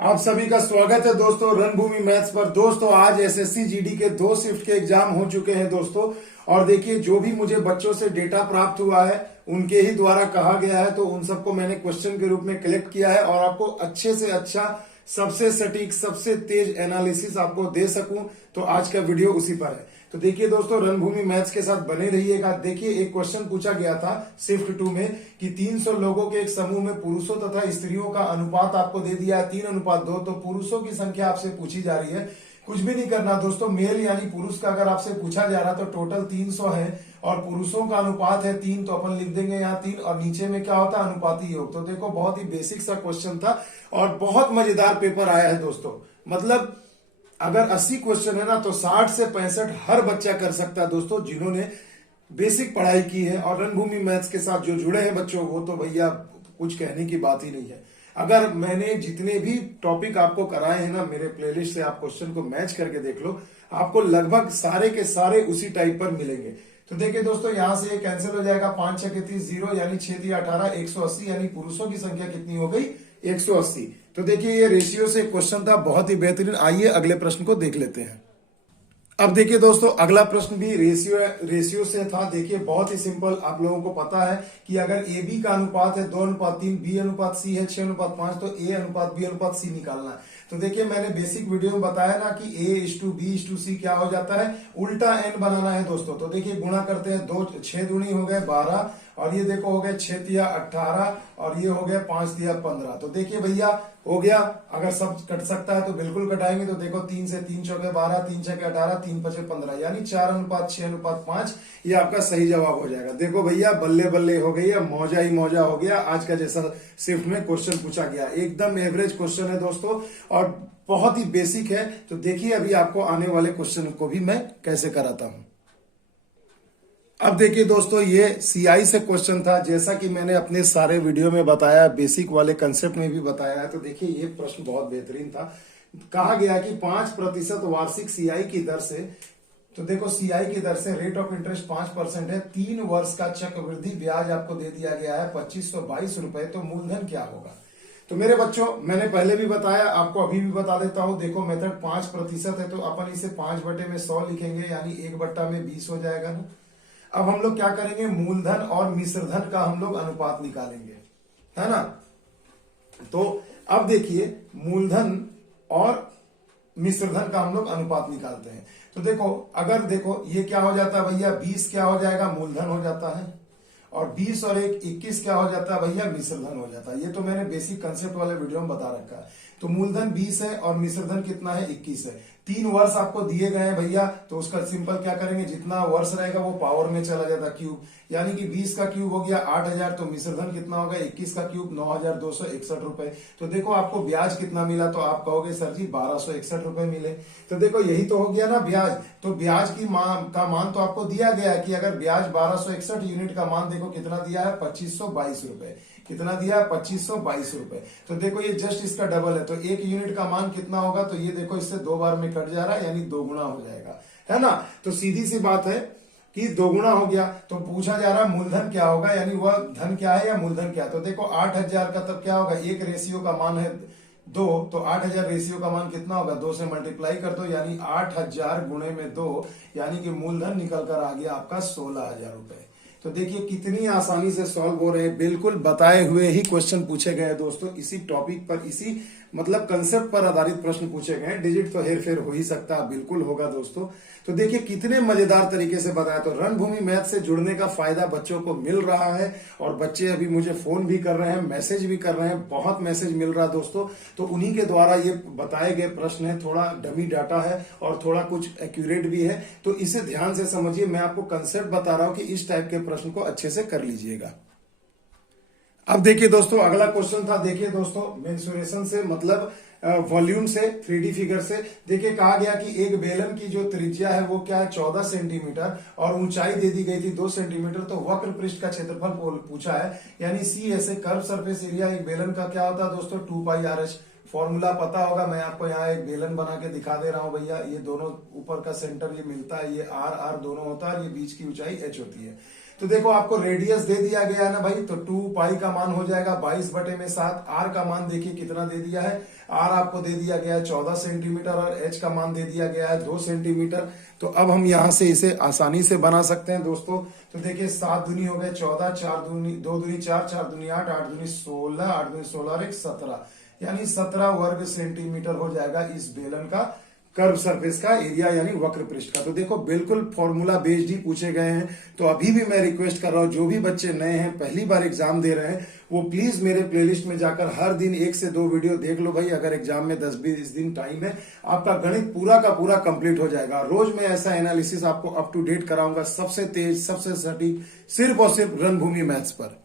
आप सभी का स्वागत है दोस्तों रणभूमि मैथ्स पर। दोस्तों आज एसएससी जीडी के 2 शिफ्ट के एग्जाम हो चुके हैं दोस्तों। और देखिए जो भी मुझे बच्चों से डेटा प्राप्त हुआ है उनके ही द्वारा कहा गया है, तो उन सबको मैंने क्वेश्चन के रूप में कलेक्ट किया है और आपको अच्छे से अच्छा, सबसे सटीक, सबसे तेज एनालिसिस आपको दे सकूं, तो आज का वीडियो उसी पर है। तो देखिए दोस्तों रणभूमि मैथ्स के साथ बने रहिएगा। देखिए एक क्वेश्चन पूछा गया था शिफ्ट 2 में कि 300 लोगों के एक समूह में पुरुषों तथा स्त्रियों का अनुपात आपको दे दिया है 3:2। तो पुरुषों की संख्या आपसे पूछी जा रही है। कुछ भी नहीं करना दोस्तों, मेल यानी पुरुष का अगर आपसे पूछा जा रहा तो टोटल 300 है और पुरुषों का अनुपात है 3, तो अपन लिख देंगे यहाँ 3 और नीचे में क्या होता है अनुपाती योग। तो देखो बहुत ही बेसिक सा क्वेश्चन था और बहुत मजेदार पेपर आया है दोस्तों। मतलब अगर 80 क्वेश्चन है ना तो 60 से 65 हर बच्चा कर सकता है दोस्तों, जिन्होंने बेसिक पढ़ाई की है और रणभूमि मैथ्स के साथ जो जुड़े हैं बच्चों, वो तो भैया कुछ कहने की बात ही नहीं है। अगर मैंने जितने भी टॉपिक आपको कराए हैं ना, मेरे प्लेलिस्ट से आप क्वेश्चन को मैच करके देख लो, आपको लगभग सारे के सारे उसी टाइप पर मिलेंगे। तो देखिए दोस्तों यहां से ये कैंसिल हो जाएगा, 5 6 30 0 यानी 6 3 18 180, यानी पुरुषों की संख्या कितनी हो गई 180। तो देखिए ये रेशियो से क्वेश्चन था, बहुत ही बेहतरीन। आइए अगले प्रश्न को देख लेते हैं। अब देखिए दोस्तों अगला प्रश्न भी रेशियो से था। देखिए बहुत ही सिंपल, आप लोगों को पता है कि अगर ए बी का अनुपात है 2:3, बी अनुपात सी है 6:5, तो ए अनुपात बी अनुपात सी निकालना है। तो देखिए मैंने बेसिक वीडियो में बताया ना कि A:B:C क्या हो जाता है, उल्टा n बनाना है दोस्तों। तो देखिए गुणा करते हैं, 2 6 दूनी हो गए 12 और ये देखो हो गए 6 तिया 18 और ये हो गया 5 तिया 15। तो देखिए भैया हो गया, अगर सब कट सकता है तो बिल्कुल कटाएंगे। तो देखो 3 से 3 चौके 12, 3 छके 18, 3 पचे 15, यानी 4:6:5 ये आपका सही जवाब हो जाएगा। देखो भैया बल्ले बल्ले हो गई है, मौजा ही मौजा हो गया। आज का जैसा शिफ्ट में क्वेश्चन पूछा गया एकदम एवरेज क्वेश्चन है दोस्तों और बहुत ही बेसिक है। तो देखिए अभी आपको आने वाले क्वेश्चन को भी मैं कैसे कराता हूं। अब देखिए दोस्तों ये सीआई से क्वेश्चन था, जैसा कि मैंने अपने सारे वीडियो में बताया, बेसिक वाले कंसेप्ट में भी बताया है। तो देखिए ये प्रश्न बहुत बेहतरीन था। कहा गया कि 5% वार्षिक सीआई की दर से, तो देखो सीआई की दर से रेट ऑफ इंटरेस्ट 5% है, 3 वर्ष का चक्रवृद्धि ब्याज आपको दे दिया गया है 2522 रुपए। तो मूलधन क्या होगा। तो मेरे बच्चों मैंने पहले भी बताया, आपको अभी भी बता देता हूं। देखो मेथड 5% है तो अपन इसे 5/100 लिखेंगे, यानी 1/20 हो जाएगा ना। अब हम लोग क्या करेंगे, मूलधन और मिश्रधन का हम लोग अनुपात निकालेंगे, है ना। तो अब देखिए मूलधन और मिश्रधन का हम लोग अनुपात निकालते हैं। तो देखो अगर देखो ये क्या हो जाता है भैया, 20 क्या हो जाएगा मूलधन हो जाता है और 20 और 1 21 क्या हो जाता है भैया मिश्रधन हो जाता है। ये तो मैंने बेसिक कंसेप्ट वाले वीडियो में बता रखा है। तो मूलधन 20 है और मिश्रधन कितना है 21 है। 3 वर्ष आपको दिए गए हैं भैया, तो उसका सिंपल क्या करेंगे, जितना वर्ष रहेगा वो पावर में चला जाता क्यूब, यानी कि 20 का क्यूब हो गया 8000, तो मिश्रधन कितना होगा 21 का क्यूब 9261 रुपए। तो देखो आपको ब्याज कितना मिला, तो आप कहोगे सर जी 1261 रुपए मिले। तो देखो यही तो हो गया ना ब्याज। तो ब्याज की का मान तो आपको दिया गया है कि अगर ब्याज 1261 यूनिट का मान देखो कितना दिया है 2522 रुपए। कितना दिया है 2522 रुपए। तो देखो ये जस्ट इसका डबल है, तो 1 यूनिट का मान कितना होगा, तो ये देखो इससे 2 बार में कट जा रहा है, यानी 2 गुना हो जाएगा, है ना। तो सीधी सी बात है कि 2 गुना हो गया। तो पूछा जा रहा है मूलधन क्या होगा, यानी वह धन क्या है या मूलधन क्या है। तो देखो 8000 का तब क्या होगा, 1 रेशियो का मान है 2, तो 8000 रेशियो का मान कितना होगा, 2 से मल्टीप्लाई कर दो, यानी 8000 गुणे में 2, यानी कि मूलधन निकल कर आ गया आपका 16000 रुपए। तो देखिए कितनी आसानी से सॉल्व हो रहे हैं, बिल्कुल बताए हुए ही क्वेश्चन पूछे गए दोस्तों। इसी टॉपिक पर, इसी मतलब कंसेप्ट पर आधारित प्रश्न पूछे गए। डिजिट तो हेर फेर हो ही सकता है, बिल्कुल होगा दोस्तों। तो देखिए कितने मजेदार तरीके से बताया। तो रणभूमि मैथ से जुड़ने का फायदा बच्चों को मिल रहा है और बच्चे अभी मुझे फोन भी कर रहे हैं, मैसेज भी कर रहे हैं, बहुत मैसेज मिल रहा है दोस्तों। तो उन्हीं के द्वारा ये बताए गए प्रश्न है, थोड़ा डमी डाटा है और थोड़ा कुछ एक्यूरेट भी है। तो इसे ध्यान से समझिए, मैं आपको कंसेप्ट बता रहा हूं कि इस टाइप के प्रश्न को अच्छे से कर लीजिएगा। अब देखिए दोस्तों अगला क्वेश्चन था। देखिए दोस्तों मेंसुरेशन से मतलब वॉल्यूम से, 3D फिगर से। देखिए कहा गया कि एक बेलन की जो त्रिज्या है वो क्या है 14 सेंटीमीटर और ऊंचाई दे दी गई थी 2 सेंटीमीटर। तो वक्र पृष्ठ का क्षेत्रफल पूछा है, यानी सी ऐसे कर्व सरफेस एरिया एक बेलन का क्या होता है दोस्तों 2πr/h। फॉर्मूला पता होगा, मैं आपको यहाँ एक बेलन बना के दिखा दे रहा हूं भैया। ये दोनों ऊपर का सेंटर ये मिलता है, ये आर दोनों होता है, ये बीच की ऊंचाई h होती है। तो देखो आपको रेडियस दे दिया गया है ना भाई, तो 2 पाई का मान हो जाएगा 22/7। आर का मान देखिए कितना दे दिया है, आर आपको दे दिया गया है 14 सेंटीमीटर और एच का मान दे दिया गया है 2 सेंटीमीटर। तो अब हम यहां से इसे आसानी से बना सकते हैं दोस्तों। तो देखिए 7 दूनी हो गए 14, 4 दूनी 2 दूनी 4, 4 दूनी 8, 8 दूनी 16, 8 दूनी 16 और 1 17, यानी 17 वर्ग सेंटीमीटर हो जाएगा इस बेलन का कर्व सरफेस का एरिया, यानी वक्र पृष्ठ का। तो देखो बिल्कुल फॉर्मूला बेस्ड ही पूछे गए हैं। तो अभी भी मैं रिक्वेस्ट कर रहा हूं, जो भी बच्चे नए हैं, पहली बार एग्जाम दे रहे हैं, वो प्लीज मेरे प्लेलिस्ट में जाकर हर दिन 1 से 2 वीडियो देख लो भाई। अगर एग्जाम में 10-20 दिन टाइम है, आपका गणित पूरा का पूरा कंप्लीट हो जाएगा। रोज मैं ऐसा एनालिसिस आपको अप टू डेट कराऊंगा, सबसे तेज, सबसे सटीक, सिर्फ और सिर्फ रणभूमि मैथ्स पर।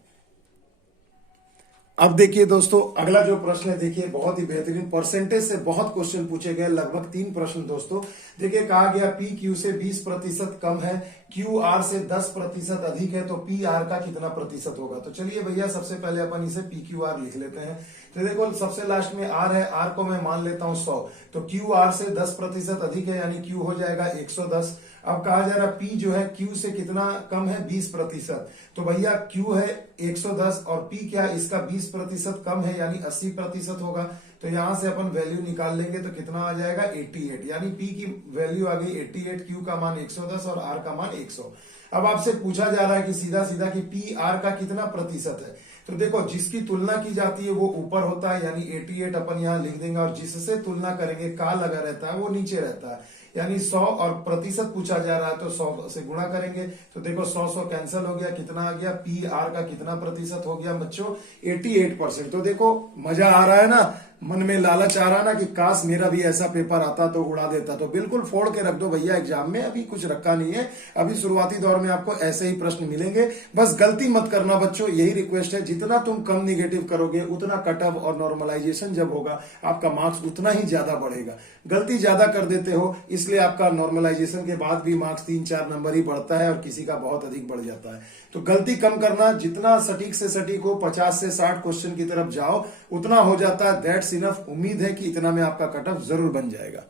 अब देखिए दोस्तों, अगला जो प्रश्न है देखिए बहुत ही बेहतरीन, परसेंटेज से बहुत क्वेश्चन पूछे गए, लगभग 3 प्रश्न दोस्तों। देखिए कहा गया पी क्यू से 20% कम है, क्यू आर से 10% अधिक है, तो पी आर का कितना प्रतिशत होगा। तो चलिए भैया सबसे पहले अपन इसे पी क्यू आर लिख लेते हैं। तो देखो सबसे लास्ट में आर है, आर को मैं मान लेता हूं 100, तो क्यू आर से 10% अधिक है, यानी क्यू हो जाएगा 110। अब कहा जा रहा पी जो है क्यू से कितना कम है, 20%। तो भैया क्यू है 110 और पी क्या है, इसका 20% कम है, यानी 80% होगा। तो यहां से अपन वैल्यू निकाल लेंगे तो कितना आ जाएगा 88, यानी पी की वैल्यू आ गई 88, क्यू का मान 110 और आर का मान 100। अब आपसे पूछा जा रहा है कि सीधा सीधा कि पी आर का कितना प्रतिशत है। तो देखो जिसकी तुलना की जाती है वो ऊपर होता है, यानी 88 अपन यहां लिख देंगे, और जिससे तुलना करेंगे का लगा रहता है वो नीचे रहता है, यानी 100, और प्रतिशत पूछा जा रहा है तो 100 से गुणा करेंगे। तो देखो 100 कैंसिल हो गया, कितना आ गया, पी आर का कितना प्रतिशत हो गया बच्चों, 88%। तो देखो मजा आ रहा है ना, मन में लालच आ रहा ना कि काश मेरा भी ऐसा पेपर आता तो उड़ा देता। तो बिल्कुल फोड़ के रख दो भैया एग्जाम में, अभी कुछ रखा नहीं है, अभी शुरुआती दौर में आपको ऐसे ही प्रश्न मिलेंगे। बस गलती मत करना बच्चों, यही रिक्वेस्ट है। जितना तुम कम निगेटिव करोगे उतना कट ऑफ और नॉर्मलाइजेशन जब होगा आपका मार्क्स उतना ही ज्यादा बढ़ेगा। गलती ज्यादा कर देते हो इसलिए आपका नॉर्मलाइजेशन के बाद भी मार्क्स 3-4 नंबर ही बढ़ता है और किसी का बहुत अधिक बढ़ जाता है। तो गलती कम करना, जितना सटीक से सटीक हो 50 से 60 क्वेश्चन की तरफ जाओ उतना हो जाता है। That's enough. उम्मीद है कि इतना में आपका कट ऑफ जरूर बन जाएगा।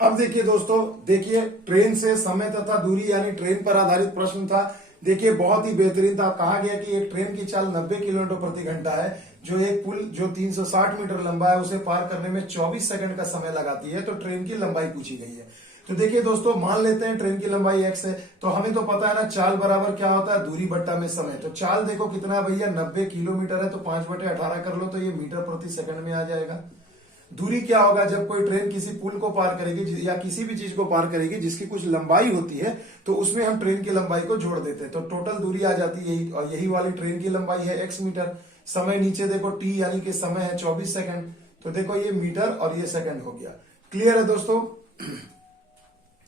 अब देखिए दोस्तों, देखिए ट्रेन से समय तथा दूरी यानी ट्रेन पर आधारित प्रश्न था। देखिए बहुत ही बेहतरीन था। कहा गया कि एक ट्रेन की चाल 90 किलोमीटर प्रति घंटा है, जो एक पुल जो 360 मीटर लंबा है उसे पार करने में 24 सेकंड का समय लगाती है। तो ट्रेन की लंबाई पूछी गई है। तो देखिए दोस्तों, मान लेते हैं ट्रेन की लंबाई x है, तो हमें तो पता है ना चाल बराबर क्या होता है, दूरी बट्टा में समय। तो चाल देखो कितना है भैया, 90 किलोमीटर है, तो 5/18 कर लो तो ये मीटर प्रति सेकंड में आ जाएगा। दूरी क्या होगा, जब कोई ट्रेन किसी पुल को पार करेगी या किसी भी चीज को पार करेगी जिसकी कुछ लंबाई होती है, तो उसमें हम ट्रेन की लंबाई को जोड़ देते हैं, तो टोटल दूरी आ जाती है यही, और यही वाली ट्रेन की लंबाई है x मीटर। समय नीचे देखो t यानी कि समय है 24 सेकंड, तो देखो ये मीटर और ये सेकंड हो गया। क्लियर है दोस्तों।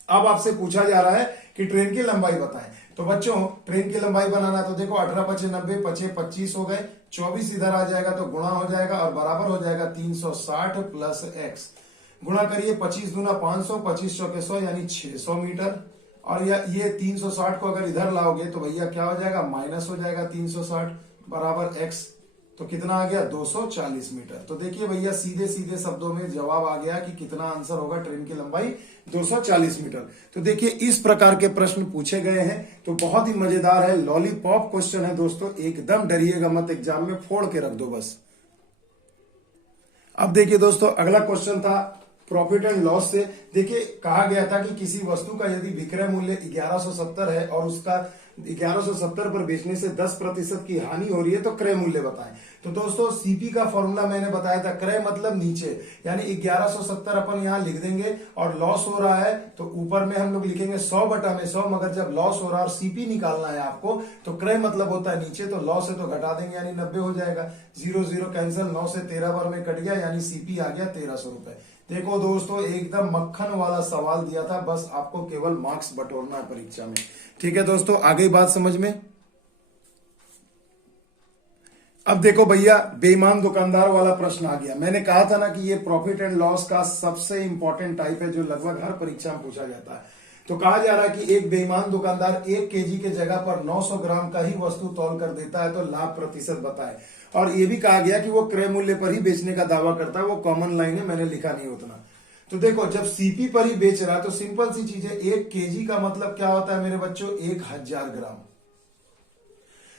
अब आपसे पूछा जा रहा है कि ट्रेन की लंबाई बताएं। तो बच्चों ट्रेन की लंबाई बनाना, तो देखो 18×5 = 90, 25 हो गए, 24 इधर आ जाएगा तो गुणा हो जाएगा और बराबर हो जाएगा 360 प्लस x। गुणा करिए 25 दूना 500, 25 चौके 100 यानी 600 मीटर। और ये 360 को अगर इधर लाओगे तो भैया क्या हो जाएगा, माइनस हो जाएगा 360 बराबर x, तो कितना आ गया 240 मीटर। तो देखिए भैया सीधे सीधे शब्दों में जवाब आ गया कि कितना आंसर होगा, ट्रेन की लंबाई 240 मीटर। तो देखिए इस प्रकार के प्रश्न पूछे गए हैं, तो बहुत ही मजेदार है, लॉलीपॉप क्वेश्चन है दोस्तों, एकदम डरिएगा मत, एग्जाम में फोड़ के रख दो बस। अब देखिए दोस्तों, अगला क्वेश्चन था प्रॉफिट एंड लॉस से। देखिए कहा गया था कि किसी वस्तु का यदि विक्रय मूल्य 1170 है और उसका 1170 पर बेचने से 10% की हानि हो रही है, तो क्रय मूल्य बताएं। तो दोस्तों सीपी का फॉर्मूला मैंने बताया था, क्रय मतलब नीचे, यानी 1170 अपन यहां लिख देंगे, और लॉस हो रहा है तो ऊपर में हम लोग लिखेंगे 100/100, मगर जब लॉस हो रहा है और सीपी निकालना है आपको, तो क्रय मतलब होता है नीचे, तो लॉस है तो घटा देंगे यानी 90 हो जाएगा। 0 0 कैंसिल, 9 से 13 बार में कट गया, यानी सीपी आ गया 1300 रुपए। देखो दोस्तों एकदम मक्खन वाला सवाल दिया था, बस आपको केवल मार्क्स बटोरना है परीक्षा में। ठीक है दोस्तों, आ गई बात समझ में। अब देखो भैया बेईमान दुकानदार वाला प्रश्न आ गया। मैंने कहा था ना कि ये प्रॉफिट एंड लॉस का सबसे इंपॉर्टेंट टाइप है जो लगभग हर परीक्षा में पूछा जाता है। तो कहा जा रहा है कि एक बेईमान दुकानदार 1 केजी के जगह पर 900 ग्राम का ही वस्तु तौल कर देता है, तो लाभ प्रतिशत बताए। और ये भी कहा गया कि वो क्रय मूल्य पर ही बेचने का दावा करता है, वो कॉमन लाइन है, मैंने लिखा नहीं उतना। तो देखो जब सीपी पर ही बेच रहा है तो सिंपल सी चीज है, 1 kg का मतलब क्या होता है मेरे बच्चों, 1000 ग्राम।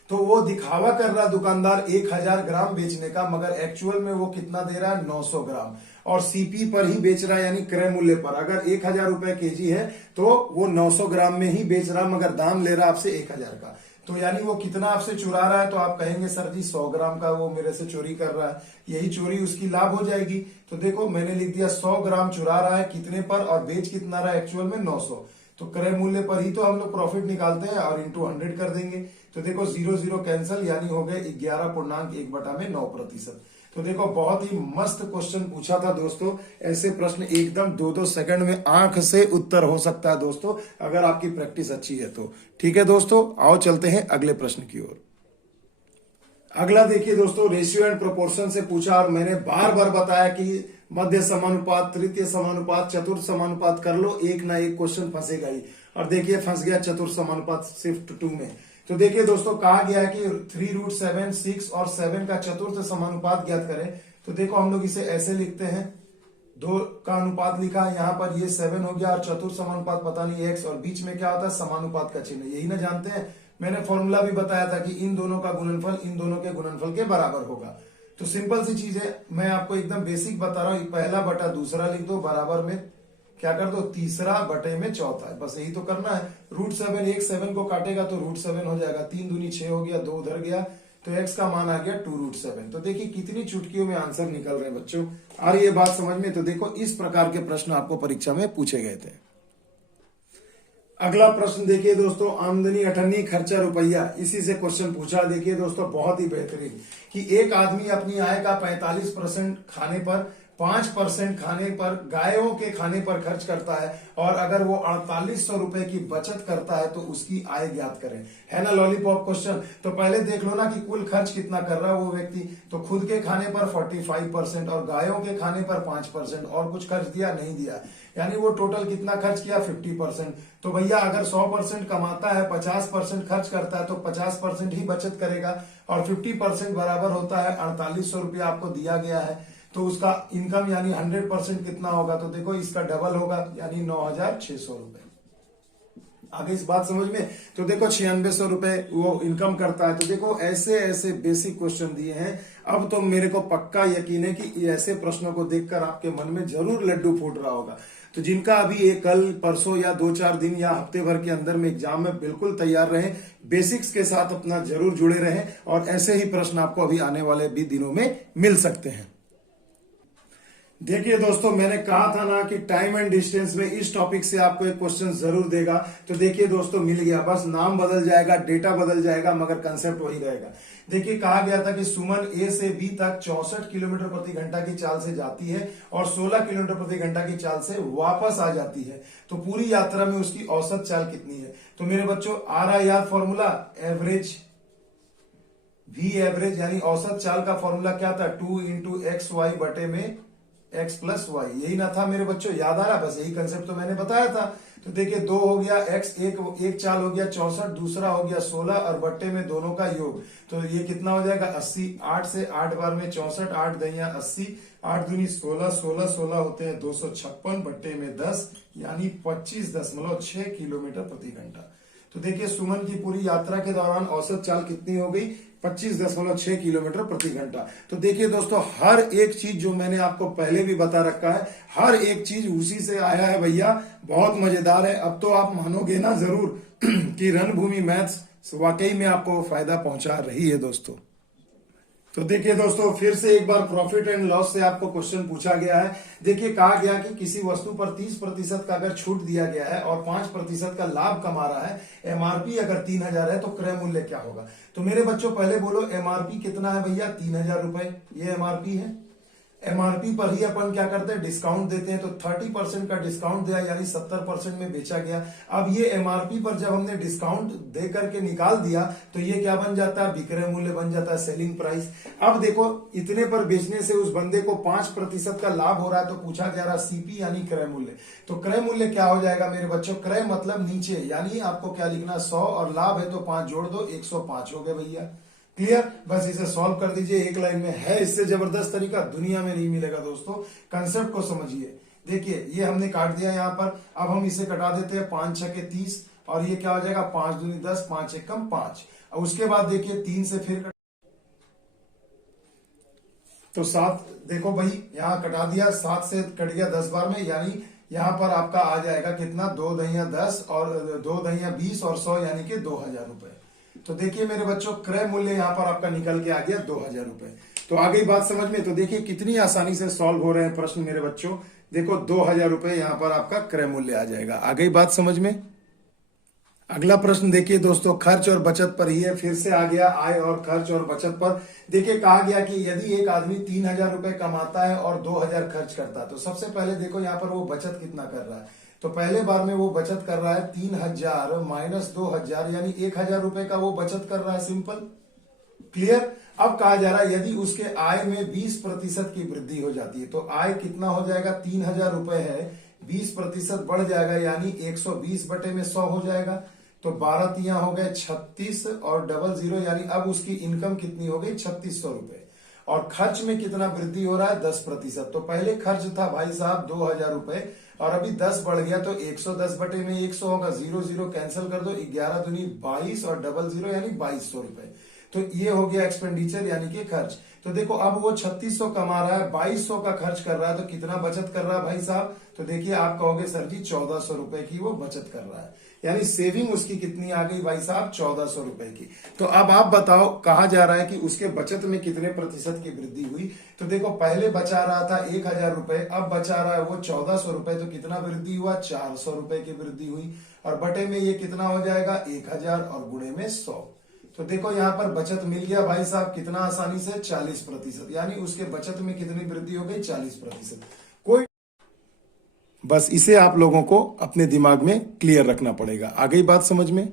तो वो दिखावा कर रहा दुकानदार 1000 ग्राम बेचने का, मगर एक्चुअल में वो कितना दे रहा है, 900 ग्राम। और सीपी पर ही बेच रहा है, यानी क्रय मूल्य पर। अगर 1000 रुपए केजी है तो वो 900 ग्राम में ही बेच रहा, मगर दाम ले रहा आपसे 1000 का। तो यानी वो कितना आपसे चुरा रहा है, तो आप कहेंगे सर जी 100 ग्राम का वो मेरे से चोरी कर रहा है, यही चोरी उसकी लाभ हो जाएगी। तो देखो मैंने लिख दिया 100 ग्राम चुरा रहा है, कितने पर, और बेच कितना रहा है एक्चुअल में 900। तो क्रय मूल्य पर ही तो हम लोग प्रॉफिट निकालते हैं, और इंटू 100 कर देंगे। तो देखो 0 0 कैंसिल, यानी हो गए 11.1/9%। तो देखो बहुत ही मस्त क्वेश्चन पूछा था दोस्तों। ऐसे प्रश्न एकदम 2-2 सेकंड में आंख से उत्तर हो सकता है दोस्तों, अगर आपकी प्रैक्टिस अच्छी है तो। ठीक है दोस्तों, आओ चलते हैं अगले प्रश्न की ओर। अगला देखिए दोस्तों, रेशियो एंड प्रोपोर्शन से पूछा, और मैंने बार बार बताया कि मध्य समानुपात, तृतीय समानुपात, चतुर्थ समानुपात कर लो, एक ना एक क्वेश्चन फंसेगा ही। और देखिए फंस गया चतुर्थ समानुपात शिफ्ट 2 में। तो देखिए दोस्तों कहा गया है कि 3√7, 6 और 7 का चतुर्थ समानुपात ज्ञात करें। तो देखो हम लोग इसे ऐसे लिखते हैं, 2 का अनुपात लिखा है, यहाँ पर ये 7 हो गया, और चतुर्थ समानुपात पता नहीं x, और बीच में क्या होता है, समानुपात का चिन्ह, यही ना जानते हैं। मैंने फॉर्मूला भी बताया था कि इन दोनों का गुणनफल इन दोनों के गुणनफल के बराबर होगा। तो सिंपल सी चीज है, मैं आपको एकदम बेसिक बता रहा हूं, पहला बटा दूसरा लिख दो, बराबर में क्या कर दो, तीसरा बटे में चौथा है, बस यही तो करना है। √7, एक 7 को काटेगा तो √7 हो जाएगा, 3 दूनी 6 हो गया, 2 उधर गया, तो x का मान आ गया 2√7। तो देखिए कितनी चुटकियों में आंसर निकल रहे हैं बच्चों। आ रही है बात समझ में। तो देखो इस प्रकार के प्रश्न आपको परीक्षा में पूछे गए थे। अगला प्रश्न देखिए दोस्तों, आमदनी अठन्नी खर्चा रुपया, इसी से क्वेश्चन पूछा। देखिए दोस्तों बहुत ही बेहतरीन, कि एक आदमी अपनी आय का 45% खाने पर, 5% खाने पर, गायों के खाने पर खर्च करता है, और अगर वो 4800 रुपए की बचत करता है तो उसकी आय ज्ञात करें। है ना लॉलीपॉप क्वेश्चन। तो पहले देख लो ना कि कुल खर्च कितना कर रहा है वो व्यक्ति। तो खुद के खाने पर 45% और गायों के खाने पर 5%, और कुछ खर्च दिया नहीं दिया, यानी वो टोटल कितना खर्च किया, 50%। तो भैया अगर 100% कमाता है, 50% खर्च करता है, तो 50% ही बचत करेगा, और 50% बराबर होता है 4800 रुपया आपको दिया गया है। तो उसका इनकम यानी 100% कितना होगा, तो देखो इसका डबल होगा, यानी 9600 रुपए। आगे इस बात समझ में। तो देखो 9600 रुपए वो इनकम करता है। तो देखो ऐसे ऐसे बेसिक क्वेश्चन दिए हैं। अब तो मेरे को पक्का यकीन है कि ऐसे प्रश्नों को देखकर आपके मन में जरूर लड्डू फूट रहा होगा। तो जिनका अभी एक कल परसों या 2-4 दिन या हफ्ते भर के अंदर में एग्जाम में, बिल्कुल तैयार रहें, बेसिक्स के साथ अपना जरूर जुड़े रहें, और ऐसे ही प्रश्न आपको अभी आने वाले भी दिनों में मिल सकते हैं। देखिए दोस्तों मैंने कहा था ना कि टाइम एंड डिस्टेंस में इस टॉपिक से आपको एक क्वेश्चन जरूर देगा। तो देखिए दोस्तों मिल गया, बस नाम बदल जाएगा, डेटा बदल जाएगा, मगर कंसेप्ट वही रहेगा। देखिए कहा गया था कि सुमन ए से बी तक 64 किलोमीटर प्रति घंटा की चाल से जाती है, और 16 किलोमीटर प्रति घंटा की चाल से वापस आ जाती है। तो पूरी यात्रा में उसकी औसत चाल कितनी है। तो मेरे बच्चों आ रहा याद फॉर्मूला, एवरेज, वी एवरेज, यानी औसत चाल का फॉर्मूला क्या था, 2 × XY बटे में x + y, यही ना था मेरे बच्चों, याद आ रहा। बस यही कंसेप्ट तो मैंने बताया था। तो देखिए 2 हो गया x, एक चाल हो गया 64, दूसरा हो गया 16, और बट्टे में दोनों का योग। तो ये कितना हो जाएगा 80। 8 से 8 बार में 64, 8 × 80, 8 दूनी 16, 16 16 होते हैं 256, बट्टे में 10, यानी 25.6 किलोमीटर प्रति घंटा। तो देखिए सुमन की पूरी यात्रा के दौरान औसत चाल कितनी हो गई, 25.6 किलोमीटर प्रति घंटा। तो देखिए दोस्तों हर एक चीज जो मैंने आपको पहले भी बता रखा है, हर एक चीज उसी से आया है भैया, बहुत मजेदार है। अब तो आप मानोगे ना जरूर कि रणभूमि मैथ्स वाकई में आपको फायदा पहुंचा रही है दोस्तों। तो देखिए दोस्तों फिर से एक बार प्रॉफिट एंड लॉस से आपको क्वेश्चन पूछा गया है। देखिए कहा गया कि किसी वस्तु पर 30% का अगर छूट दिया गया है और 5% का लाभ कमा रहा है, एमआरपी अगर 3000 है तो क्रय मूल्य क्या होगा। तो मेरे बच्चों पहले बोलो एमआरपी कितना है भैया, 3000 रुपए, ये एमआरपी है। एमआरपी पर ही अपन क्या करते हैं, डिस्काउंट देते हैं। तो 30% का डिस्काउंट दिया, यानी 70% में बेचा गया। अब ये एमआरपी पर जब हमने डिस्काउंट दे करके निकाल दिया तो ये क्या बन जाता है, विक्रय मूल्य बन जाता है, सेलिंग प्राइस। अब देखो इतने पर बेचने से उस बंदे को 5% का लाभ हो रहा है, तो पूछा जा रहा सीपी यानी क्रय मूल्य। तो क्रय मूल्य क्या हो जाएगा मेरे बच्चों, क्रय मतलब नीचे, यानी आपको क्या लिखना 100, और लाभ है तो 5 जोड़ दो, 105 हो गए भैया। क्लियर, बस इसे सॉल्व कर दीजिए एक लाइन में। है इससे जबरदस्त तरीका दुनिया में नहीं मिलेगा दोस्तों। कंसेप्ट को समझिए, देखिए ये हमने काट दिया यहाँ पर। अब हम इसे कटा देते हैं, 5 छके 30 और ये क्या हो जाएगा 5 दूनी 10, 5 एकम 5। और उसके बाद देखिए 3 से फिर तो 7, देखो भाई यहाँ कटा दिया, 7 से कट गया 10 बार में, यानी यहाँ पर आपका आ जाएगा कितना 2 दहिया 10 और 2 दहिया 20 और 100 यानी कि 2000 रुपए। तो देखिए मेरे बच्चों क्रय मूल्य यहाँ पर आपका निकल के आ गया 2000 रुपए। तो आ गई बात समझ में। तो देखिए कितनी आसानी से सॉल्व हो रहे हैं प्रश्न मेरे बच्चों। देखो 2000 रुपए यहाँ पर आपका क्रय मूल्य आ जाएगा। आ गई बात समझ में। अगला प्रश्न देखिए दोस्तों, खर्च और बचत पर ही है। फिर से आ गया आय और खर्च और बचत पर। देखिए कहा गया कि यदि एक आदमी 3000 रुपए कमाता है और 2000 खर्च करता है, तो सबसे पहले देखो यहाँ पर वो बचत कितना कर रहा है। तो पहले बार में वो बचत कर रहा है 3000 माइनस 2000 यानी 1000 रुपए का वो बचत कर रहा है। Simple, clear. अब कहा जा रहा है यदि उसके आय में 20% की वृद्धि हो जाती है, तो आय कितना हो जाएगा 3000 रुपए है, 20% बढ़ जाएगा यानी 120 बटे में 100 हो जाएगा। तो 12 तिया हो गए 36 और डबल 0 यानी अब उसकी इनकम कितनी हो गई 3600 रुपए। और खर्च में कितना वृद्धि हो रहा है 10%। तो पहले खर्च था भाई साहब 2000 रुपए और अभी 10 बढ़ गया तो 110 बटे में 100 होगा, 0 0 कैंसिल कर दो, 11 दूनी 22 और डबल 0 यानी 2200 रुपए। तो ये हो गया एक्सपेंडिचर यानी कि खर्च। तो देखो अब वो 3600 कमा रहा है, 2200 का खर्च कर रहा है, तो कितना बचत कर रहा है भाई साहब। तो देखिए आप कहोगे सर जी 1400 रुपए की वो बचत कर रहा है, यानी सेविंग उसकी कितनी आ गई भाई साहब 1400 रुपए की। तो अब आप बताओ, कहा जा रहा है कि उसके बचत में कितने प्रतिशत की वृद्धि हुई। तो देखो पहले बचा रहा था 1000 रुपए, अब बचा रहा है वो 1400 रुपए, तो कितना वृद्धि हुआ 400 रुपए की वृद्धि हुई। और बटे में ये कितना हो जाएगा 1000 और गुणे में 100। तो देखो यहाँ पर बचत मिल गया भाई साहब कितना आसानी से 40%, यानी उसके बचत में कितनी वृद्धि हो गई 40%। कोई बस इसे आप लोगों को अपने दिमाग में क्लियर रखना पड़ेगा। आ गई बात समझ में।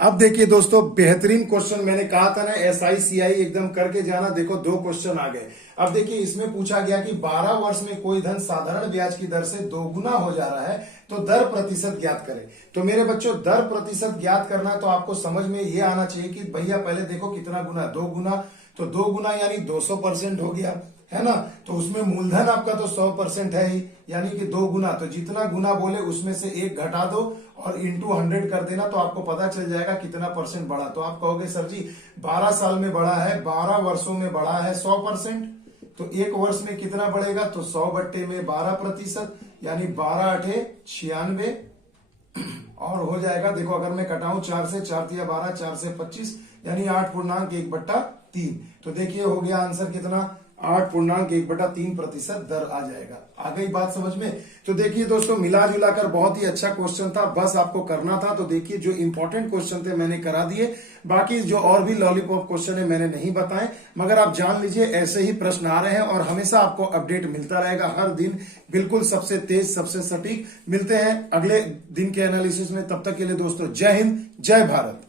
अब देखिए दोस्तों बेहतरीन क्वेश्चन, मैंने कहा था ना SICI एकदम करके जाना। देखो 2 क्वेश्चन आ गए। अब देखिए इसमें पूछा गया कि 12 वर्ष में कोई धन साधारण ब्याज की दर से दोगुना हो जा रहा है, तो दर प्रतिशत ज्ञात करें। तो मेरे बच्चों दर प्रतिशत ज्ञात करना है तो आपको समझ में ये आना चाहिए कि भैया पहले देखो कितना गुना, 2 गुना, तो 2 गुना यानी 200% हो गया, है ना। तो उसमें मूलधन आपका तो 100% है ही, यानी कि 2 गुना, तो जितना गुना बोले उसमें से 1 घटा दो और इंटू 100 कर देना, तो आपको पता चल जाएगा कितना परसेंट बढ़ा। तो आप कहोगे सर जी 12 साल में बढ़ा है, 12 वर्षों में बढ़ा है 100%, तो 1 वर्ष में कितना बढ़ेगा, तो 100 बट्टे में 12%, यानी 12 अठे 96 और हो जाएगा। देखो अगर मैं कटाऊं 4 से, 4 तिया 12, 4 से 25 यानी 8.1/3। तो देखिए हो गया आंसर कितना 8.1/3% दर आ जाएगा। आ गई बात समझ में। तो देखिए दोस्तों मिला जुला कर बहुत ही अच्छा क्वेश्चन था, बस आपको करना था। तो देखिए जो इंपॉर्टेंट क्वेश्चन थे मैंने करा दिए, बाकी जो और भी लॉलीपॉप क्वेश्चन है मैंने नहीं बताए, मगर आप जान लीजिए ऐसे ही प्रश्न आ रहे हैं और हमेशा आपको अपडेट मिलता रहेगा हर दिन, बिल्कुल सबसे तेज सबसे सटीक। मिलते हैं अगले दिन के एनालिसिस में, तब तक के लिए दोस्तों जय हिंद जय भारत।